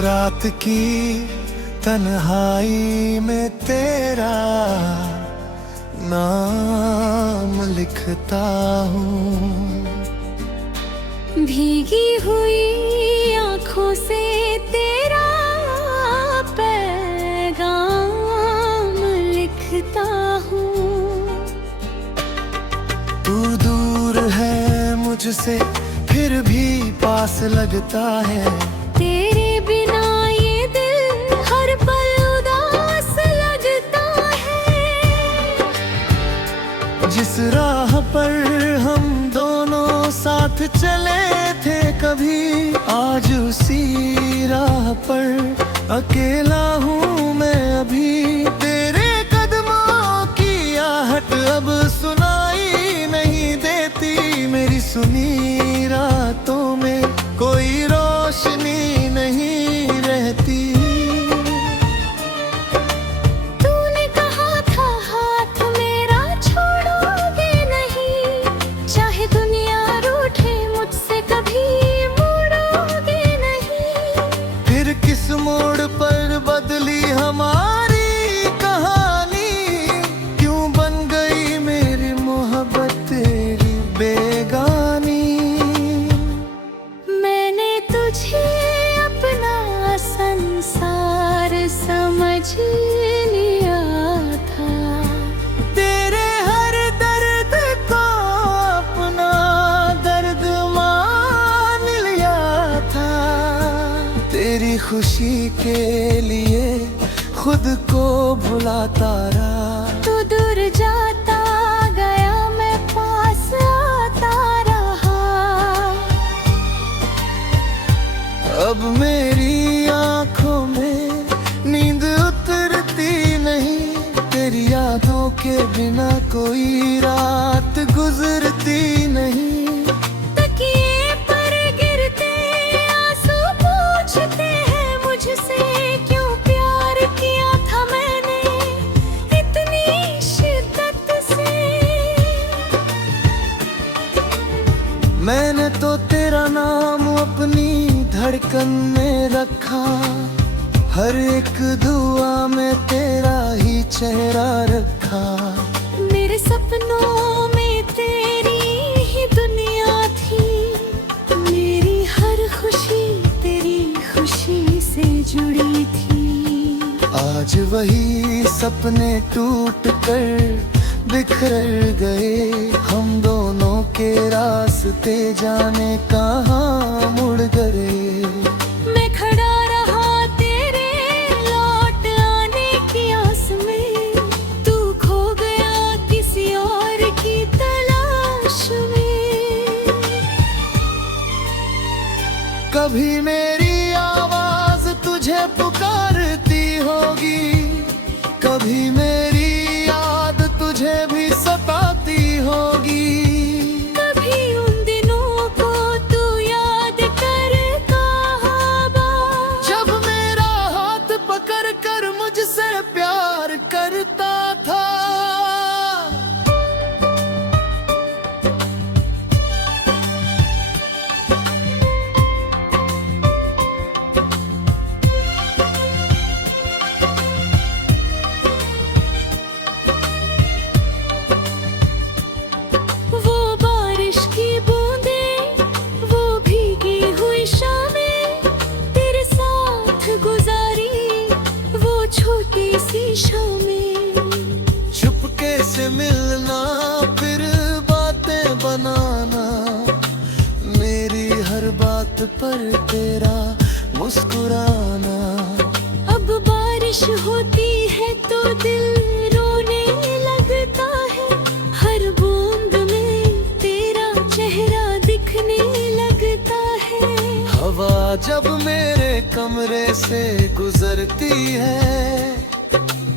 रात की तन्हाई में तेरा नाम लिखता हूँ। भीगी हुई आँखों से तेरा पैगाम लिखता हूँ। तू दूर है मुझसे फिर भी पास लगता है। तेरे बिना ये दिल हर पल उदास लगता है। जिस राह पर हम दोनों साथ चले थे कभी, आज उसी राह पर अकेला हूँ मैं अभी। तेरे कदमों की आहट अब सुनाई नहीं देती। मेरी सुनी रातों में कोई रोशनी नहीं रहती। तूने कहा था हाथ मेरा छोड़ोगे नहीं, चाहे दुनिया रूठे मुझसे कभी मुड़ोगे नहीं। फिर किस मोड़ पर बदली हमारी कहानी, क्यों बन गई मेरी मोहब्बत तेरी बेगानी। मैंने तुझे अपना संसार समझ लिया था। तेरे हर दर्द को अपना दर्द मान लिया था। तेरी खुशी के लिए खुद को भुलाता रहा। तू दूर जाता गया, मैं पास आता रहा। अब मेरी आंखों में नींद उतरती नहीं। तेरी यादों के बिना कोई रात गुजरती नहीं। तकिए पर गिरते आंसू पूछते हैं मुझसे, क्यों प्यार किया था मैंने इतनी शिद्दत से। मैंने तो तेरा नाम अपनी धड़कन में रखा। हर एक दुआ में तेरा ही चेहरा रखा। मेरे सपनों में तेरी ही दुनिया थी। मेरी हर खुशी तेरी खुशी से जुड़ी थी। आज वही सपने टूट कर बिखर गए। हम दोनों के रास्ते जाने कहाँ मुड़ गए। मैं खड़ा रहा तेरे लौट आने की आस में, तू खो गया किसी और की तलाश में। कभी मेरी आवाज तुझे पुकारती होगी, कभी मेरी याद तुझे भी सताती होगी। कभी उन दिनों को तू याद कर कहाबा, जब मेरा हाथ पकड़ कर मुझसे प्यार करता था। वो बारिश की बूंदें, वो भीगी हुई शामें, तेरे साथ गुजारी वो छोटी सी शामें। चुपके से मिलना फिर बातें बनाना, मेरी हर बात पर तेरा मुस्कुराना। अब बारिश होती है तो दिल रोने लगता है। हर बूंद में तेरा चेहरा दिखने लगता है। हवा जब मेरे कमरे से गुजरती है,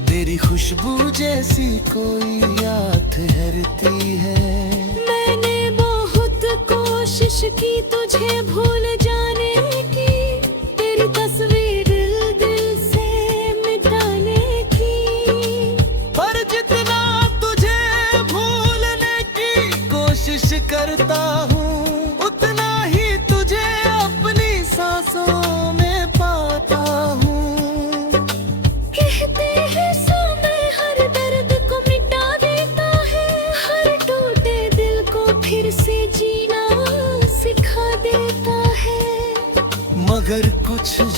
तेरी खुशबू जैसी कोई याद ठहरती है। मैंने बहुत कोशिश की तुझे भूल जाने की, तेरी तस्वीर दिल से मिटाने की। पर जितना तुझे भूलने की कोशिश करता हूँ, उतना ही तुझे अपनी सांसों में पाता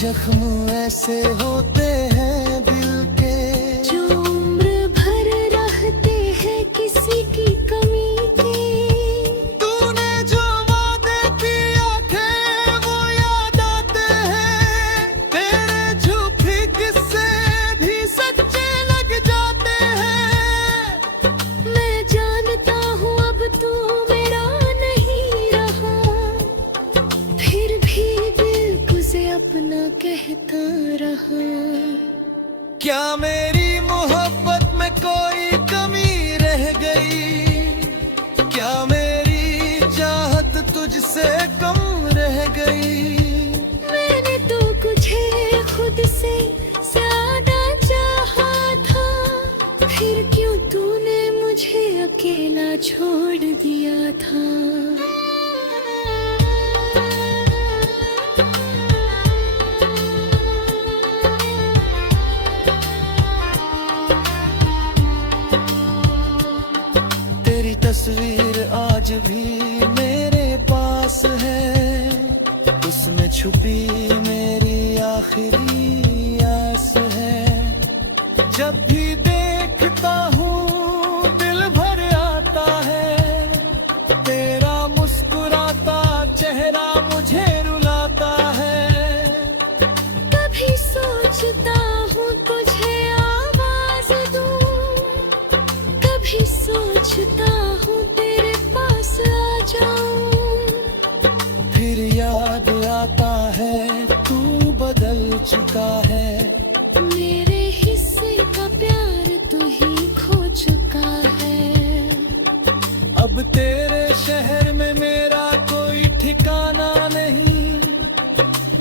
जख्म ऐसे होते हैं दिल के, जो उम्र भर रहते हैं किसी की कमी के। तूने जो वादे किया थे वो याद आते हैं, तेरे झूठी किस्से भी सच्चे लग जाते हैं। मैं जानता हूँ अब तू मेरा नहीं रहा, फिर भी दिल तुझे अपना कहता रहा। क्या मेरी मोहब्बत में कोई कमी रह गई? क्या मेरी चाहत तुझसे कम रह गई? मैंने तो तुझे खुद से ज्यादा चाहा था, फिर क्यों तूने मुझे अकेला छोड़ दिया था। तेरी तस्वीर आज भी मेरे पास है, उसमें छुपी मेरी आखिरी आस है। जब भी देखता हूँ दिल भर आता है, तेरा मुस्कुराता चेहरा मुझे रुलाता है। कभी सोचता हूँ तुझे आवाज दूँ, कभी सोचता हूँ तेरे पास आ जाऊं। फिर याद आता है तू बदल चुका है, मेरे हिस्से का प्यार तू ही खो चुका है। अब तेरे शहर में मेरा कोई ठिकाना नहीं,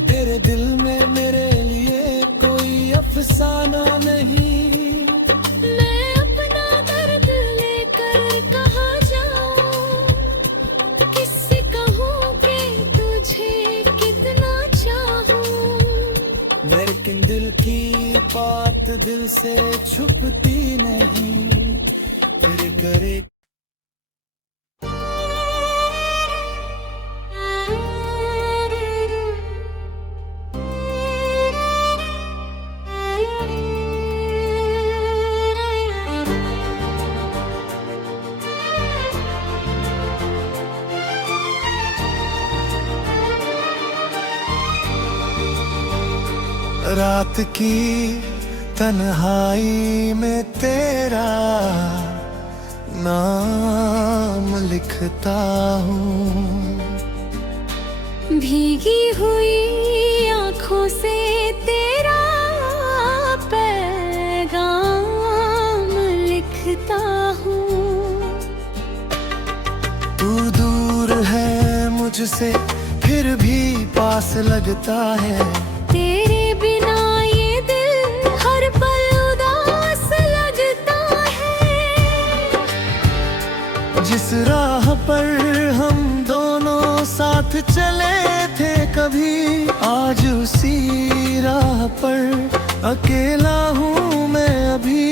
तेरे दिल में मेरे लिए कोई अफसाना नहीं। मैं अपना दर्द लेकर कहाँ जाऊं, किससे कहूँ कि तुझे कितना चाहूं। लेकिन दिल की बात दिल से छुपती नहीं, फिर करे रात की तन्हाई में तेरा नाम लिखता हूँ। भीगी हुई आँखों से तेरा पैगाम लिखता हूँ। तू दूर है मुझसे फिर भी पास लगता है, तेरे बिना ये दिल हर पल उदास लगता है। जिस राह पर हम दोनों साथ चले थे कभी, आज उसी राह पर अकेला हूँ मैं अभी।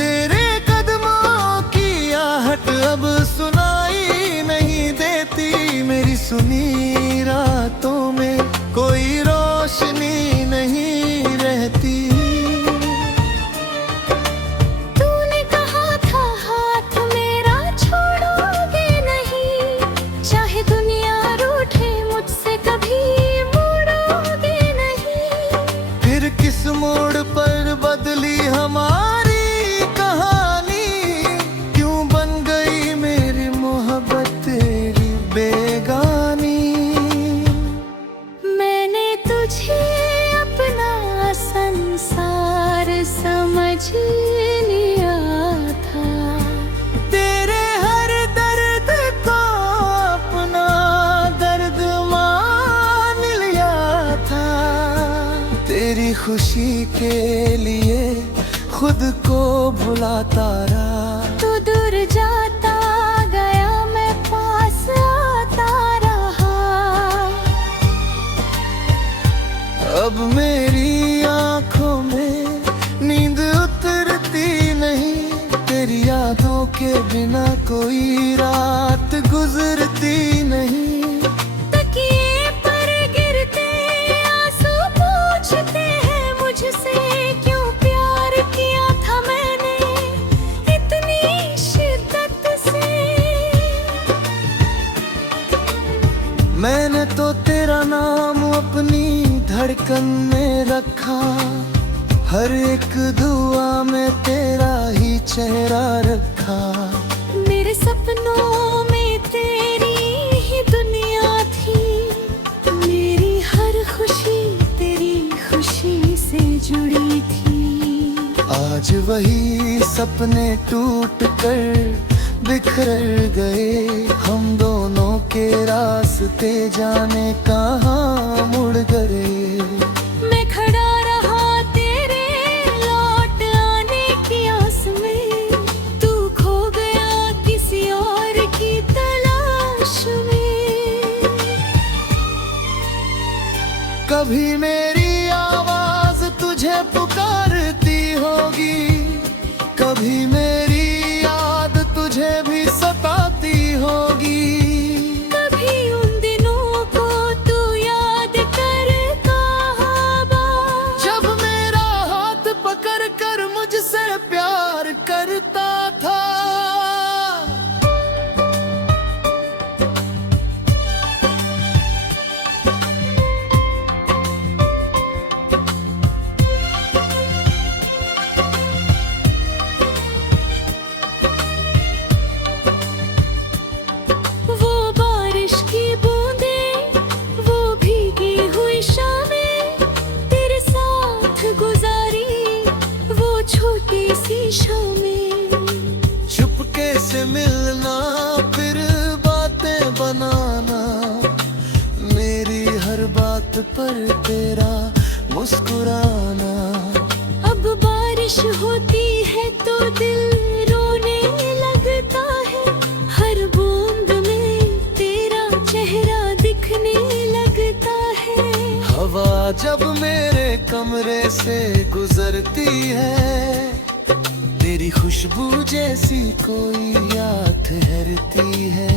तेरे कदमों की आहट अब सुनाई नहीं देती, मेरी सुनी रातों में कोई रोशनी नहीं रहती। तूने कहा था हाथ मेरा छोड़ोगे नहीं, चाहे दुनिया रूठे मुझसे कभी मुड़ोगे नहीं। फिर किस मोड़ पर बदली हमारी कहानी, क्यों बन गई मेरी मोहब्बत तेरी बेगानी। मैंने तुझे अपना संसार समझ लिया था, तेरे हर दर्द को अपना दर्द मान लिया था। तेरी खुशी के लिए खुद को भुलाता रहा, तू दूर जाता गया मैं पास आता रहा। अब मेरी आंखों में नींद उतरती नहीं, तेरी यादों के बिना कोई रात गुजरती नहीं। तकिए पर गिरते आंसू पूछ मैंने तो तेरा नाम अपनी धड़कन में रखा, हर एक दुआ में तेरा ही चेहरा रखा। मेरे सपनों में तेरी ही दुनिया थी, मेरी हर खुशी तेरी खुशी से जुड़ी थी। आज वही सपने टूट कर बिखर गए, हम दोनों के रास्ते जाने कहाँ मुड़ गए। मैं खड़ा रहा तेरे लौट आने की आस में, तू खो गया किसी और की तलाश में। कभी मेरी आवाज तुझे पुकारती होगी, कभी मेरी याद तुझे भी सताती होगी। कभी उन दिनों को तू याद करता होगा, जब मेरा हाथ पकड़ कर मुझसे प्यार करता था। वो बारिश की बूंदें, वो भीगी हुई शामें, तेरे साथ गुजारी वो छोटी सी शामें। चुपके से मिलना फिर बातें बनाना, मेरी हर बात पर तेरा मुस्कुराना। अब बारिश होती है तो दिल रोने लगता है, हर बूंद में तेरा चेहरा दिखने लगता है। हवा जब मेरे कमरे से गुजरती है, तेरी खुशबू जैसी कोई याद ठहरती है।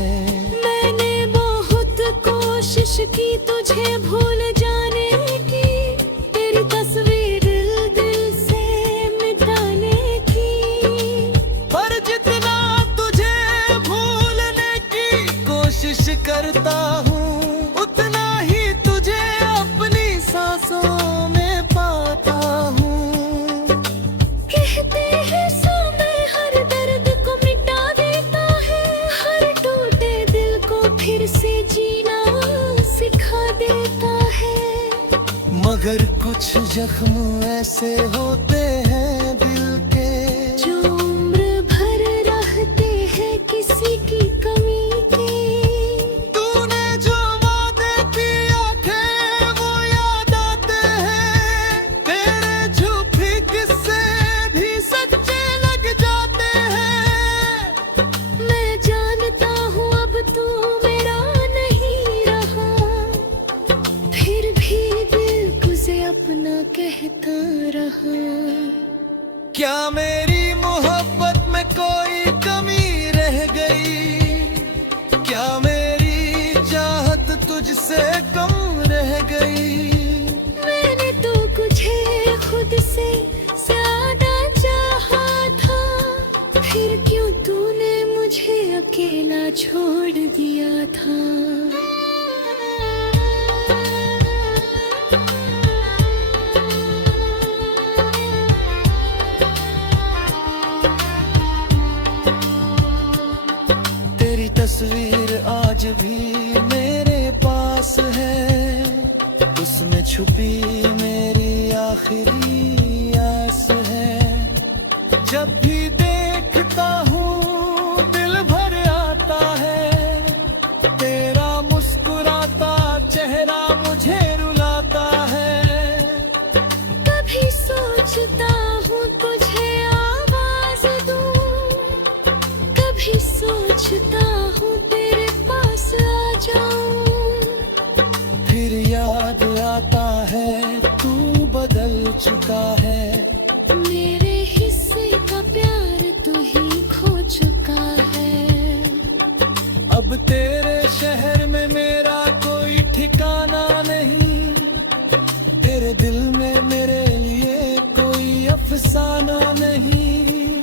मैंने बहुत कोशिश की तुझे भूल जाने की, तेरी तस्वीर दिल से मिटाने की। पर जितना तुझे भूलने की कोशिश करता हूँ, उतना ही तुझे अपनी सांसों में पाता हूँ। कहते हैं समय हर दर्द को मिटा देता है, हर टूटे दिल को फिर से जीना सिखा देता है। मगर कुछ जख्म ऐसे होते हैं दिल के, जो उम्र भर रहते हैं किसी की कमी के। तूने जो वादे किया थे वो याद आते हैं, तेरे झूठी किस्से भी सच्चे लग जाते हैं। मैं जानता हूँ अब तू मेरा नहीं रहा, फिर भी दिल तुझे अपना कहता रहा। क्या मेरी मोहब्बत में कोई कमी रह गई, क्या मेरी चाहत तुझसे कम रह गई। मैंने तो तुझे खुद से ज्यादा चाहा था, फिर क्यों तूने मुझे अकेला छोड़ दिया था। तेरी तस्वीर आज भी मेरे पास है, उसमें छुपी मेरी आखिरी आस है। जब भी देखता हूँ दिल भर आता है, तेरा मुस्कुराता चेहरा मुझे रुलाता है। कभी सोचता हूँ तुझे आवाज दूँ, कभी सोचता हूँ तेरे पास आ जाऊं। फिर याद आता है तू बदल चुका है, मेरे हिस्से का प्यार तू ही खो चुका है। अब तेरे शहर में मेरा कोई ठिकाना नहीं, तेरे दिल में मेरे लिए कोई अफसाना नहीं।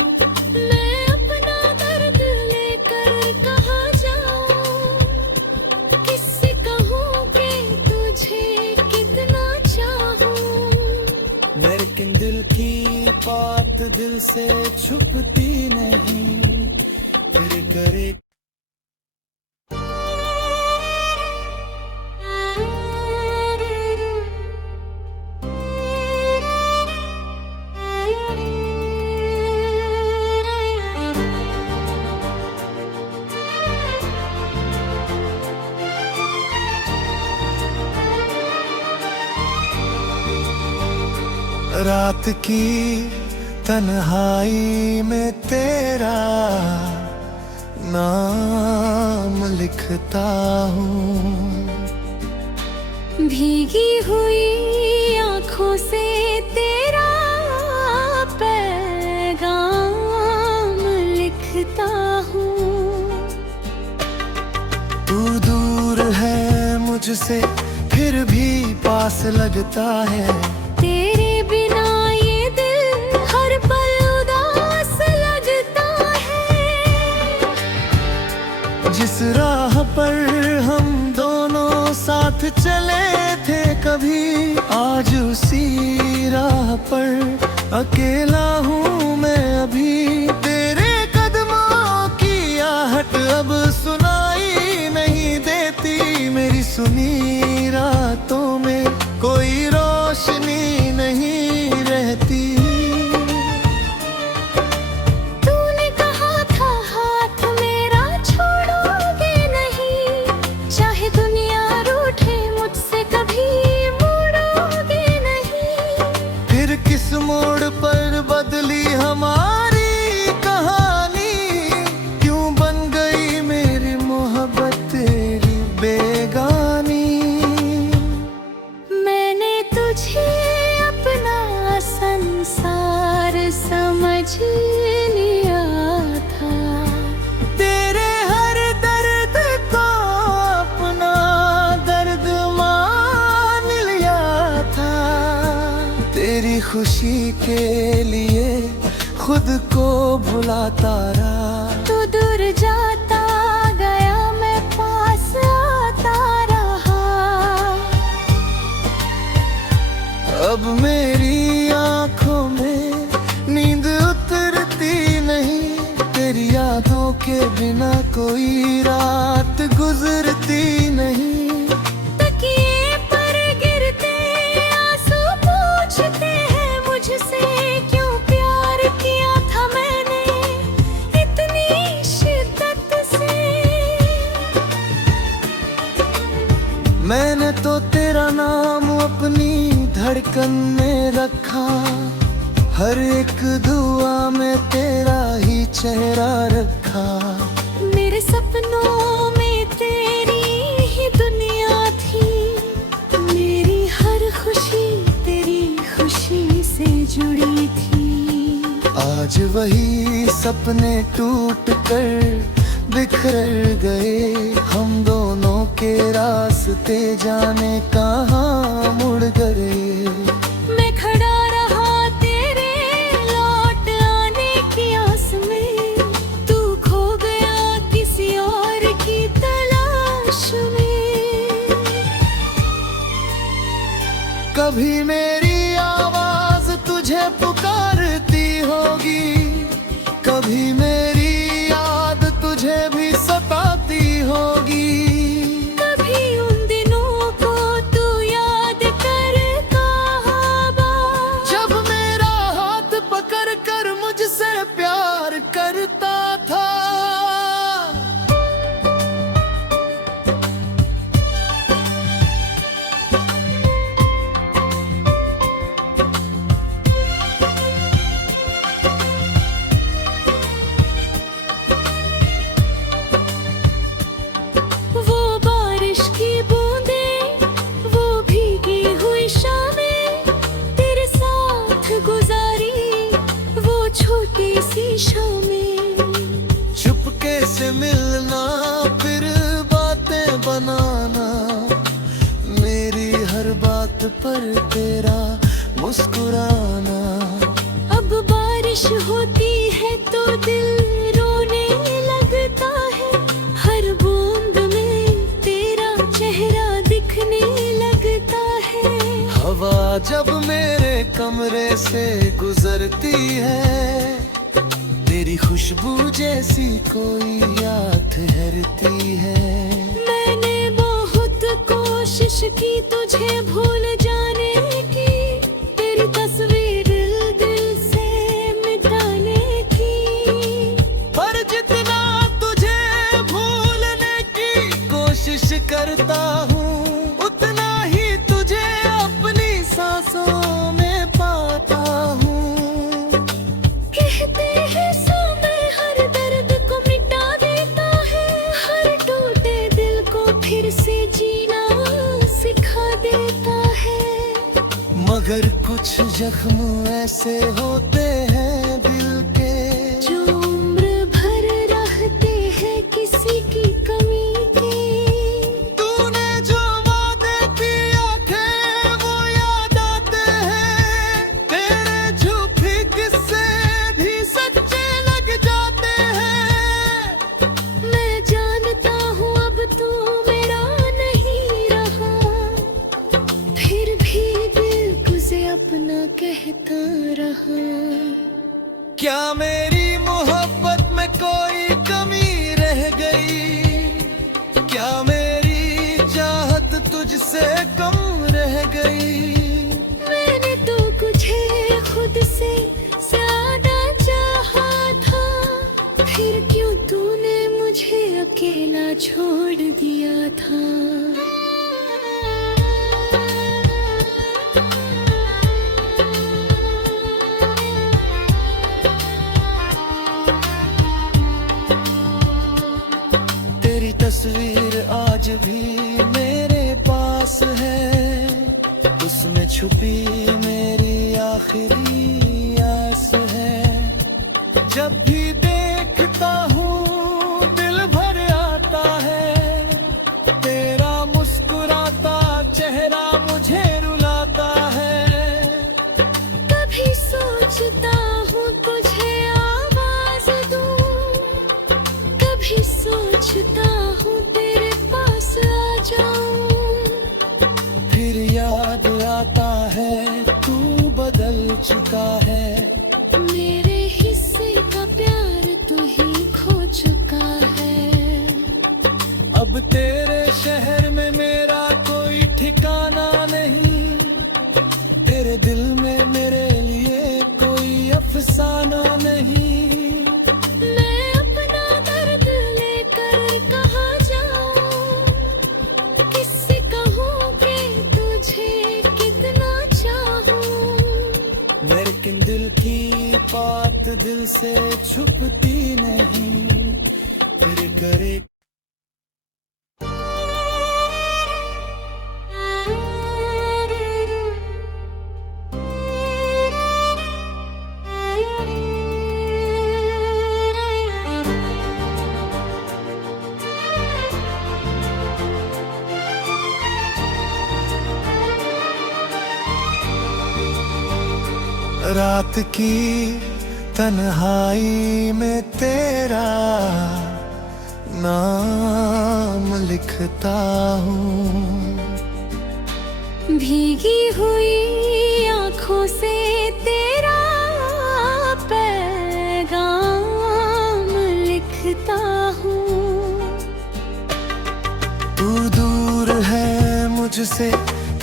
मैं अपना दर्द लेकर कहाँ जाऊं, किससे कहूँ दिल से छुपती नहीं, फिर करे। रात की तन्हाई में तेरा नाम लिखता हूँ, भीगी हुई आँखों से तेरा पैगाम लिखता हूँ। तू दूर है मुझसे फिर भी पास लगता है, तेरे बिना ये दिल हर पल उदास लगता है। जिस राह पर हम दोनों साथ चले थे कभी, आज उसी राह पर अकेला हूँ मैं अभी। तेरे कदमों की आहट अब सुनाई नहीं देती, मेरी सुनी रातों में कोई रोशनी नहीं रहती। तूने कहा था हाथ मेरा छोड़ोगे नहीं, चाहे दुनिया रूठे मुझसे कभी मुड़ोगे नहीं। फिर किस मोड़ पर बदली हमारी कहानी, क्यों बन गई मेरी मोहब्बत तेरी बेगानी। मैंने तुझे अपना संसार समझ लिया था, तेरे हर दर्द को अपना दर्द मान लिया था। तेरी खुशी के लिए खुद को भुलाता रहा, तू दूर जाता गया मैं पास आता रहा। अब मेरी आंखों में नींद उतरती नहीं, तेरी यादों के बिना कोई रात गुजरती नहीं। तकिए पर गिरते आंसू पूछते हैं मुझसे, क्यों प्यार किया था मैंने इतनी शिद्दत से। मैंने तो तेरा नाम अपनी धड़कन में रखा, हर एक दुआ में तेरा ही चेहरा रखा। मेरे सपनों में तेरी ही दुनिया थी, मेरी हर खुशी तेरी खुशी से जुड़ी थी। आज वही सपने टूट कर बिखर गए, हम दोनों के रास्ते जाने कहाँ मुड़ गए। मैं खड़ा रहा तेरे लौट आने की आस में, तू खो गया किसी और की तलाश में। कभी मेरी आवाज तुझे पुकारती होगी, कभी मेरी याद तुझे भी सताती होगी। कभी उन दिनों को तू याद कर कहाबा, जब मेरा हाथ पकड़ कर मुझसे प्यार करता था। वो बारिश की बूंदें, वो भीगी हुई शामें, तेरे साथ गुजारी वो छोटी सी शामें। चुपके से मिलना फिर बातें बनाना, मेरी हर बात पर तेरा मुस्कुराना। अब बारिश होती है तो दिल रोने लगता है, हर बूंद में तेरा चेहरा दिखने लगता है। हवा जब मेरे कमरे से गुजरती है, तेरी खुशबू जैसी कोई याद ठहरती है। मैंने बहुत कोशिश की तुझे भूल जाने की, तेरी तस्वीर दिल से मिटाने की। पर जितना तुझे भूलने की कोशिश करता हूँ, उतना ही तुझे अपनी सांसों में पाता हूँ। कहते हैं समय हर दर्द को मिटा देता है, हर टूटे दिल को फिर से जीना सिखा देता है। मगर कुछ जख्म ऐसे होते हैं दिल के, जो उम्र भर रहते हैं किसी की कमी के। तूने जो वादे किए थे वो याद आते हैं, तेरे झूठे किस्से भी सच्चे लग जाते हैं। मैं जानता हूँ अब तू मेरा नहीं रहा, फिर भी दिल तुझे अपना कहता रहा। क्या मेरी मोहब्बत में कोई कमी रह गई? क्या मेरी चाहत तुझसे कम रह गई? मैंने तो तुझे खुद से ज्यादा चाहा था, फिर क्यों तूने मुझे अकेला छोड़ दिया था। तेरी तस्वीर आज भी मेरे पास है, उसमें छुपी मेरी आखिरी आस है। जब भी देखता हूँ दिल भर आता है, तेरा मुस्कुराता चेहरा मुझे रुलाता है। कभी सोचता हूँ तुझे आवाज दूं, कभी सोचता हूँ तेरे पास आ जाऊं। फिर याद आता है तू बदल चुका है, मेरे हिस्से का प्यार तू ही खो चुका है। अब तेरे शहर में मेरा कोई ठिकाना नहीं, तेरे दिल में मेरे लिए कोई अफसाना नहीं। मैं अपना दर्द लेकर कहाँ जाऊं, किससे कहूँ कि तुझे कितना चाहूं। लेकिन दिल की बात दिल से छुपती नहीं, फिर करे रात की तन्हाई में तेरा नाम लिखता हूँ। भीगी हुई आँखों से तेरा पैगाम लिखता हूँ। तू दूर है मुझसे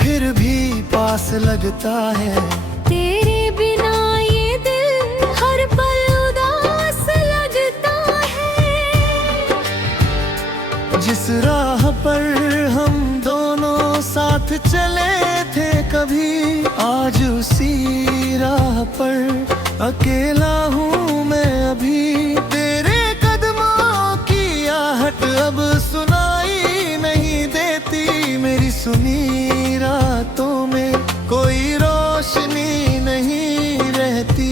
फिर भी पास लगता है, तेरे बिना ये दिल हर पल उदास लगता है। जिस राह पर हम दोनों साथ चले थे कभी, आज उसी राह पर अकेला हूँ मैं अभी। तेरे कदमों की आहट अब सुनाई नहीं देती, मेरी सुनी रातों में कोई रोशनी नहीं रहती।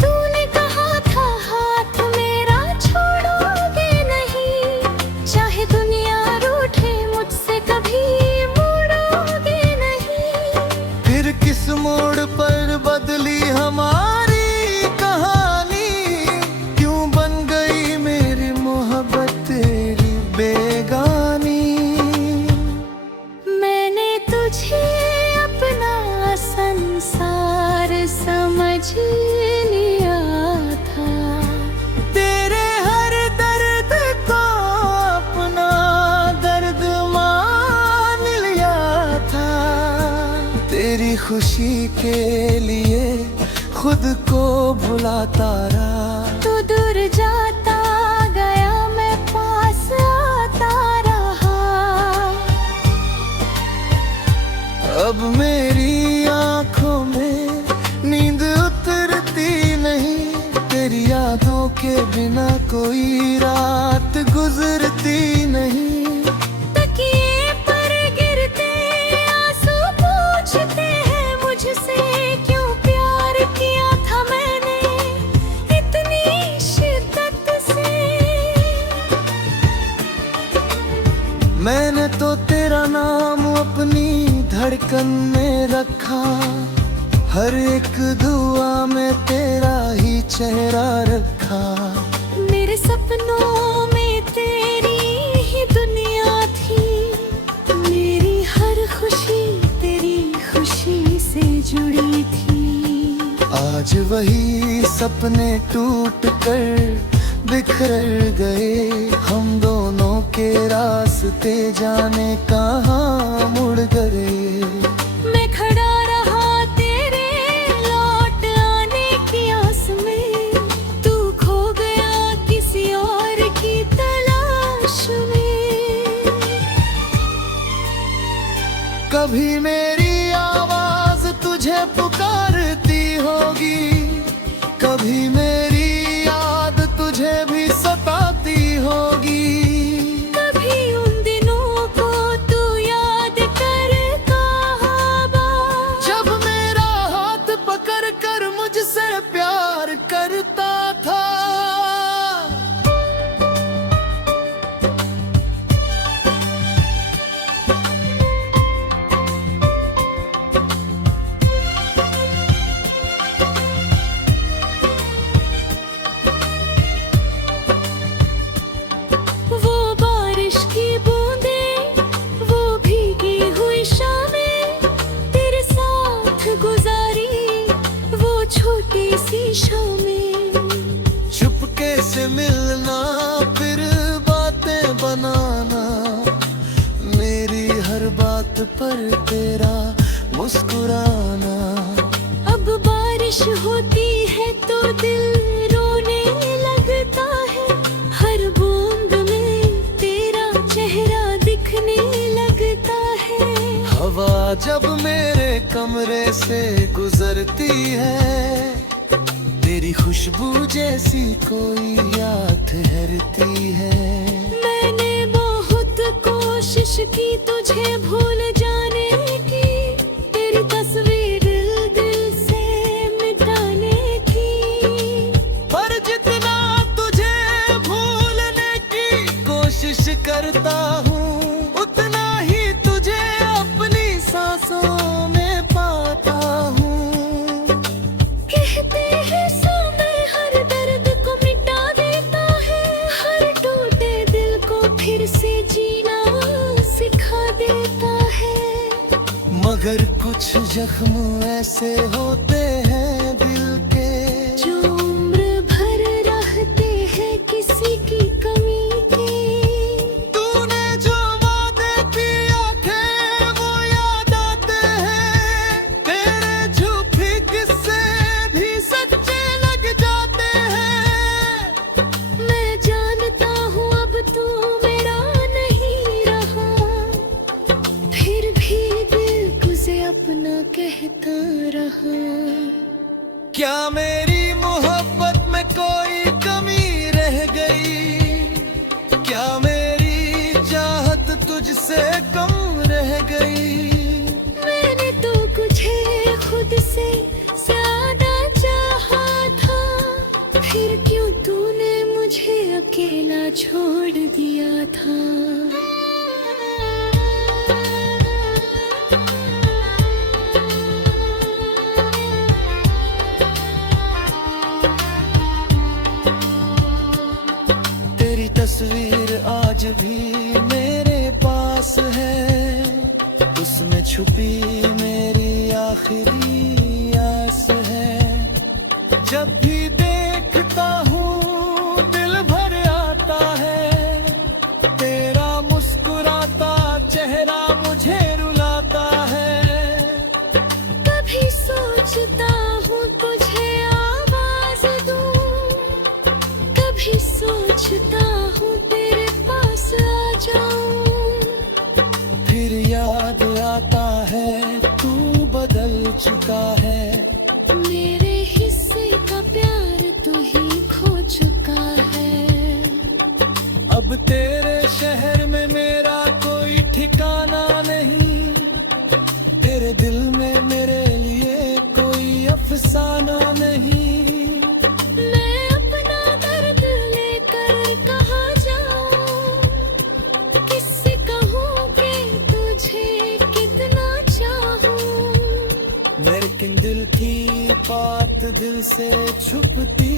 तूने कहा था हाथ मेरा छोड़ोगे नहीं, चाहे दुनिया रूठे मुझसे कभी मुड़ोगे नहीं। फिर किस मोड़ पर बदली हमारी खुशी के लिए खुद को भुलाता रहा। तू दूर जाता गया, मैं पास आता रहा। अब मेरी आंखों में नींद उतरती नहीं, तेरी यादों के बिना कोई रात गुजरती नहीं। तकिए पर गिरते आंसू पूछते हैं मुझसे, क्यों प्यार किया था मैंने इतनी शिद्दत से। मैंने तो तेरा नाम अपनी धड़कन में रखा, हर एक दुआ में तेरा ही चेहरा रखा। मेरे सपनों में तेरी ही दुनिया थी, मेरी हर खुशी तेरी खुशी से जुड़ी थी। आज वही सपने टूट कर बिखर गए, हम दोनों के रास्ते जाने कहाँ मुड़ गए। मैं खड़ा रहा तेरे लौट आने की आस में, तू खो गया किसी और की तलाश में। कभी मेरी आवाज तुझे पुकारती होगी, कभी मेरी याद तुझे भी सताती होगी। कभी उन दिनों को तू याद करता होगा, जब मेरा हाथ पकड़ कर मुझसे प्यार करता था। वो बारिश की बूंदें, वो भीगी हुई शामें, तेरे साथ गुजारी वो छोटी सी शामें। चुपके से मिलना फिर बातें बनाना, मेरी हर बात पर तेरा मुस्कुराना। अब बारिश होती है तो दिल रोने लगता है, हर बूंद में तेरा चेहरा दिखने लगता है। हवा जब मेरे कमरे से गुजरती है, तेरी खुशबू जैसी कोई याद ठहरती है। मैंने बहुत कोशिश की तुझे भूल जाने की, तेरी तस्वीर दिल से मिटाने की। पर जितना तुझे भूलने की कोशिश करता हूँ, उतना ही तुझे अपनी सांसों में पाता हूँ। कहते हैं समय हर दर्द को मिटा देता है, हर टूटे दिल को फिर से जीना सिखा देता है। मगर कुछ जख्म ऐसे होते हैं दिल के, जो उम्र भर रहते हैं किसी की कमी के। तूने जो वादे किया थे वो याद आते हैं, तेरे झूठी किस्से भी सच्चे लग जाते हैं। मैं जानता हूँ अब तू मेरा नहीं रहा, फिर भी दिल तुझे अपना कहता रहा। क्या मेरी मोहब्बत में कोई कमी रह गई, क्या मेरी चाहत तुझसे कम रह गई। मैंने तो तुझे खुद से ज्यादा चाहा था, फिर क्यों तूने मुझे अकेला छोड़ दिया था। तेरी तस्वीर आज भी मेरे पास है, उसमें छुपी मेरी आखिरी आस है। जब भी देखता हूँ दिल भर आता है, तेरा मुस्कुराता चेहरा मुझे रुलाता है। चुका है। मेरे हिस्से का प्यार तू ही खो चुका है। अब तेरे शहर में मेरा कोई ठिकाना नहीं, तेरे दिल में मेरे लिए कोई अफसाना नहीं। मैं अपना दर्द लेकर कहाँ जाऊं, किससे कहूँ कि तुझे कितना चाहूं। लेकिन दिल की बात दिल से छुपती